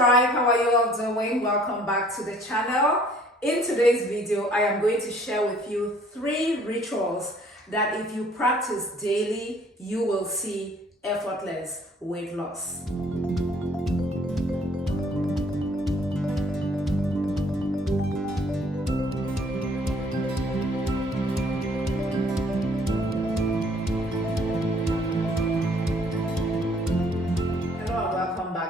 tribe, how are you all doing? Welcome back to the channel. In today's video, I am going to share with you 3 rituals that if you practice daily, you will see effortless weight loss.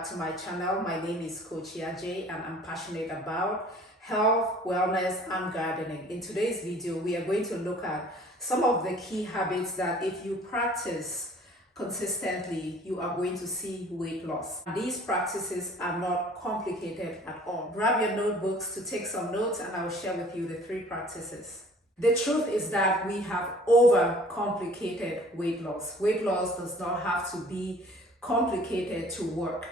To my channel. My name is Coach Yaje and I'm passionate about health, wellness and gardening. In today's video, we are going to look at some of the key habits that if you practice consistently, you are going to see weight loss. These practices are not complicated at all. Grab your notebooks to take some notes and I will share with you the 3 practices. The truth is that we have overcomplicated weight loss. Weight loss does not have to be complicated to work.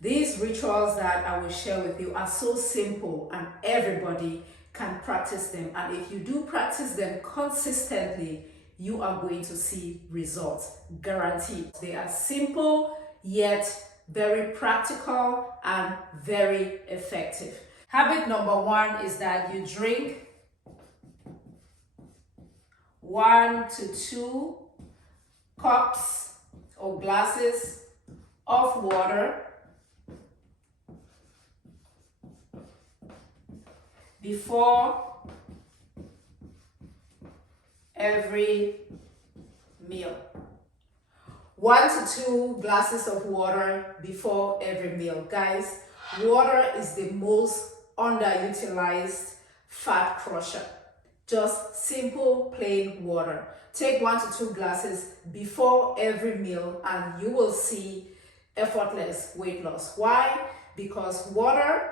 These rituals that I will share with you are so simple and everybody can practice them. And if you do practice them consistently, you are going to see results, guaranteed. They are simple, yet very practical and very effective. Habit number 1 is that you drink 1 to 2 cups or glasses of water before every meal. 1 to 2 glasses of water before every meal. Guys, water is the most underutilized fat crusher. Just simple, plain water. Take 1 to 2 glasses before every meal and you will see effortless weight loss. Why? Because water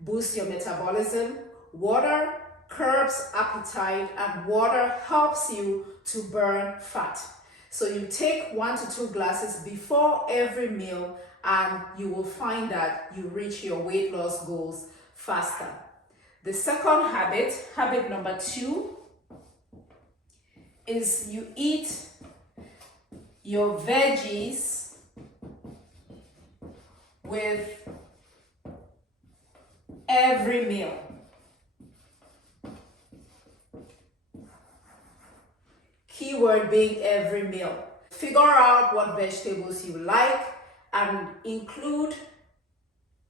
boosts your metabolism, water curbs appetite, and water helps you to burn fat. So you take 1 to 2 glasses before every meal and you will find that you reach your weight loss goals faster. The second habit, habit number 2, is you eat your veggies with every meal. Keyword being every meal. Figure out what vegetables you like and include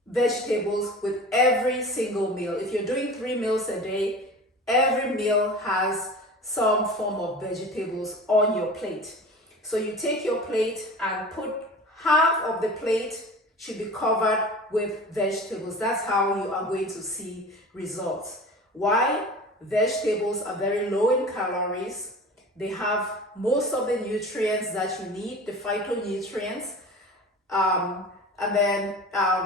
vegetables with every single meal. If you're doing 3 meals a day, every meal has some form of vegetables on your plate. So you take your plate and put half of the plate should be covered with vegetables. That's how you are going to see results. Why? Vegetables are very low in calories. They have most of the nutrients that you need, the phytonutrients. And then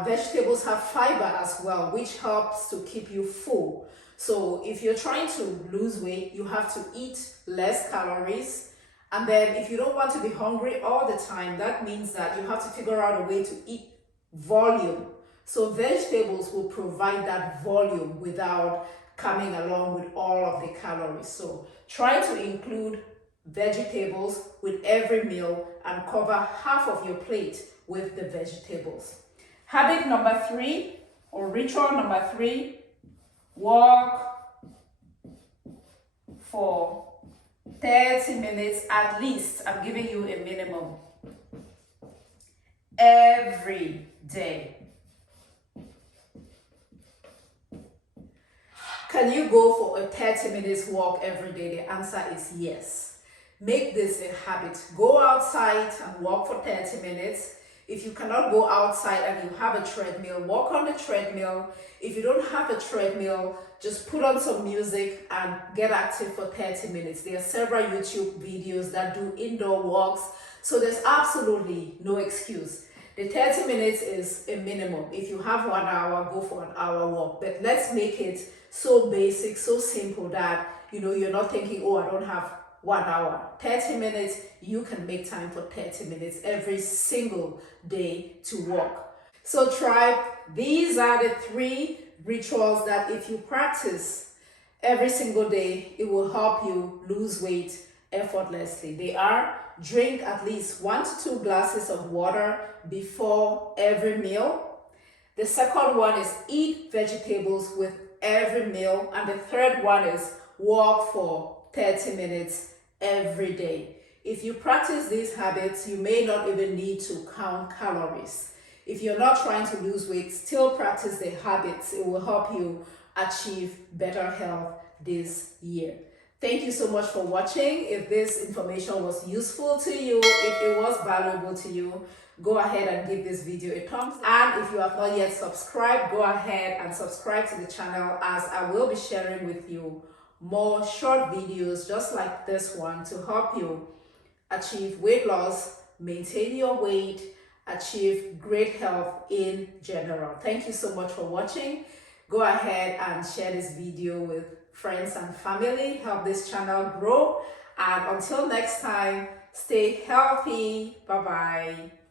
vegetables have fiber as well, which helps to keep you full. So if you're trying to lose weight, you have to eat less calories. And then if you don't want to be hungry all the time, that means that you have to figure out a way to eat volume. So vegetables will provide that volume without coming along with all of the calories. So try to include vegetables with every meal and cover half of your plate with the vegetables. Habit number 3 or ritual number 3, walk for 30 minutes at least. I'm giving you a minimum every day. Can you go for a 30 minutes walk every day? The answer is yes. Make this a habit. Go outside and walk for 30 minutes. If you cannot go outside and you have a treadmill, walk on the treadmill. If you don't have a treadmill, just put on some music and get active for 30 minutes. There are several YouTube videos that do indoor walks, so there's absolutely no excuse. The 30 minutes is a minimum. If you have 1 hour, go for an hour walk. But let's make it so basic, so simple that you're not thinking, oh, I don't have 1 hour. 30 minutes, you can make time for 30 minutes every single day to walk. So tribe, these are the 3 rituals that if you practice every single day, it will help you lose weight effortlessly. They are: drink at least 1 to 2 glasses of water before every meal. The second one is eat vegetables with every meal. And the third one is walk for 30 minutes every day. If you practice these habits, you may not even need to count calories. If you're not trying to lose weight, still practice the habits. It will help you achieve better health this year. Thank you so much for watching. If this information was useful to you, if it was valuable to you, go ahead and give this video a thumbs up. And if you have not yet subscribed, go ahead and subscribe to the channel, as I will be sharing with you more short videos just like this one to help you achieve weight loss, maintain your weight, achieve great health in general. Thank you so much for watching. Go ahead and share this video with friends and family. Help this channel grow. And until next time, stay healthy. Bye-bye.